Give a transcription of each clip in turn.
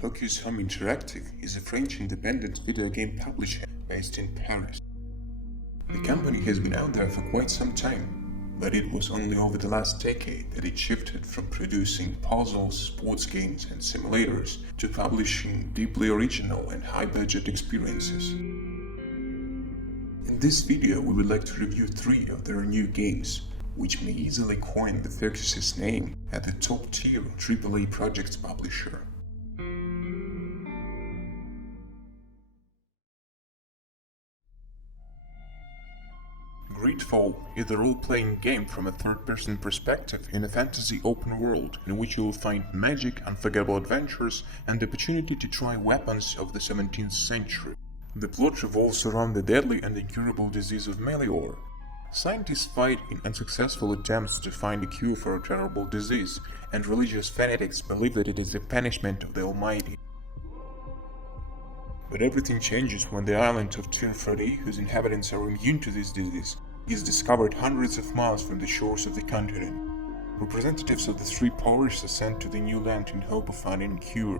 Focus Home Interactive is a French independent video game publisher based in Paris. The company has been out there for quite some time, but it was only over the last decade that it shifted from producing puzzles, sports games and simulators to publishing deeply original and high-budget experiences. In this video, we would like to review 3 of their new games, which may easily coin the Focus's name as the top-tier AAA projects publisher. GreedFall is a role-playing game from a third-person perspective in a fantasy open world in which you will find magic, unforgettable adventures, and the opportunity to try weapons of the 17th century. The plot revolves around the deadly and incurable disease of Melior. Scientists fight in unsuccessful attempts to find a cure for a terrible disease, and religious fanatics believe that it is the punishment of the Almighty. But everything changes when the island of Tirfari, whose inhabitants are immune to this disease, is discovered hundreds of miles from the shores of the continent. Representatives of the 3 powers are sent to the new land in hope of finding a cure.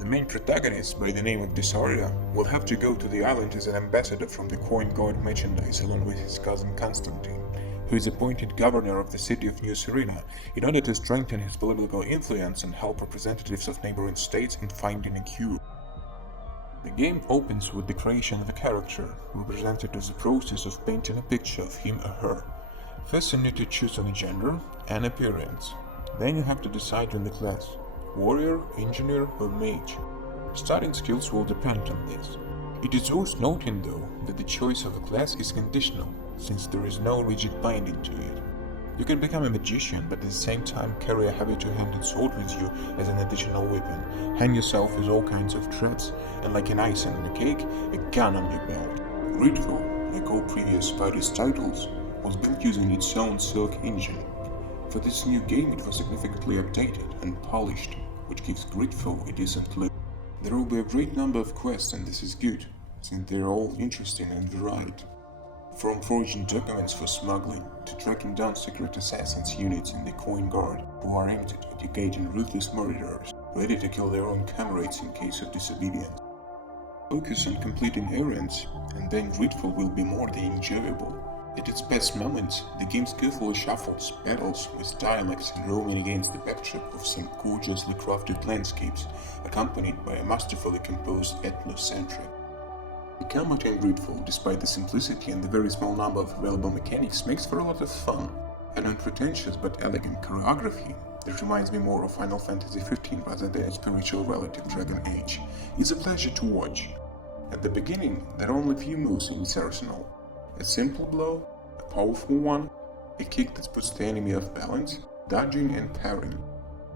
The main protagonist, by the name of Disorder, will have to go to the island as an ambassador from the Coin God merchandise along with his cousin Constantine, who is appointed governor of the city of New Serena, in order to strengthen his political influence and help representatives of neighboring states in finding a cure. The game opens with the creation of a character, represented as the process of painting a picture of him or her. First you need to choose on a gender and appearance. Then you have to decide on the class: warrior, engineer or mage. Starting skills will depend on this. It is worth noting though that the choice of a class is conditional, since there is no rigid binding to it. You can become a magician, but at the same time carry a heavy two-handed sword with you as an additional weapon, hang yourself with all kinds of traps, and like an icing on a cake, a gun on your belt. GreedFall, like all previous Spiders titles, was built using its own Silk engine. For this new game it was significantly updated and polished, which gives GreedFall a decent look. There will be a great number of quests, and this is good, since they are all interesting and varied. From forging documents for smuggling to tracking down secret assassins units in the Coin Guard who are aimed at educating ruthless murderers, ready to kill their own comrades in case of disobedience. Focus on completing errands, and then GreedFall will be more than enjoyable. At its best moments, the game skillfully shuffles battles with dialects and roaming against the backdrop of some gorgeously crafted landscapes, accompanied by a masterfully composed ethno-soundtrack. The combat in GreedFall, despite the simplicity and the very small number of available mechanics, makes for a lot of fun. An unpretentious but elegant choreography that reminds me more of Final Fantasy XV rather than its spiritual relative Dragon Age is a pleasure to watch. At the beginning, there are only few moves in its arsenal: a simple blow, a powerful one, a kick that puts the enemy off balance, dodging and parrying.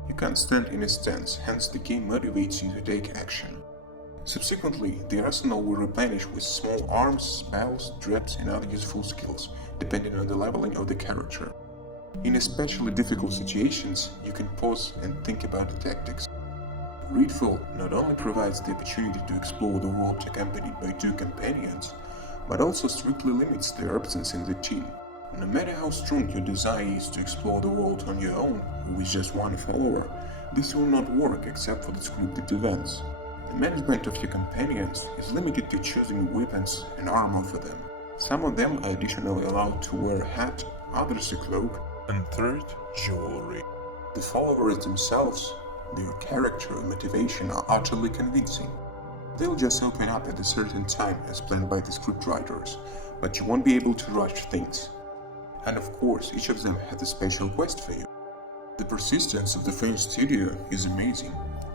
You can't stand in a stance, hence the game motivates you to take action. Subsequently, the arsenal will replenish with small arms, spells, traps and other useful skills, depending on the leveling of the character. In especially difficult situations, you can pause and think about the tactics. GreedFall not only provides the opportunity to explore the world accompanied by 2 companions, but also strictly limits their absence in the team. No matter how strong your desire is to explore the world on your own, or with just 1 follower, this will not work except for the scripted events. The management of your companions is limited to choosing weapons and armor for them. Some of them are additionally allowed to wear a hat, others a cloak, and third, jewelry. The followers themselves, their character and motivation are utterly convincing. They'll just open up at a certain time as planned by the scriptwriters, but you won't be able to rush things. And of course, each of them has a special quest for you. The persistence of the French studio is amazing.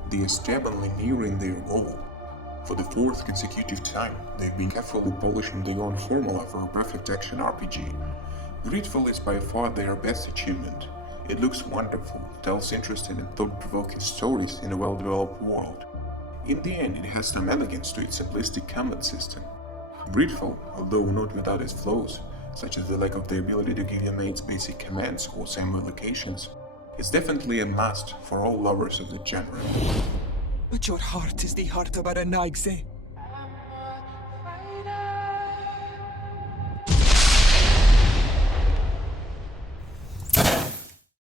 They are stubbornly nearing their goal. For the 4th consecutive time, they've been carefully polishing their own formula for a perfect action RPG. GreedFall is by far their best achievement. It looks wonderful, tells interesting and thought-provoking stories in a well-developed world. In the end, it has some elegance to its simplistic combat system. GreedFall, although not without its flaws, such as the lack of the ability to give your mates basic commands or same locations, is definitely a must for all lovers of the genre. But your heart is the heart of a Naigse.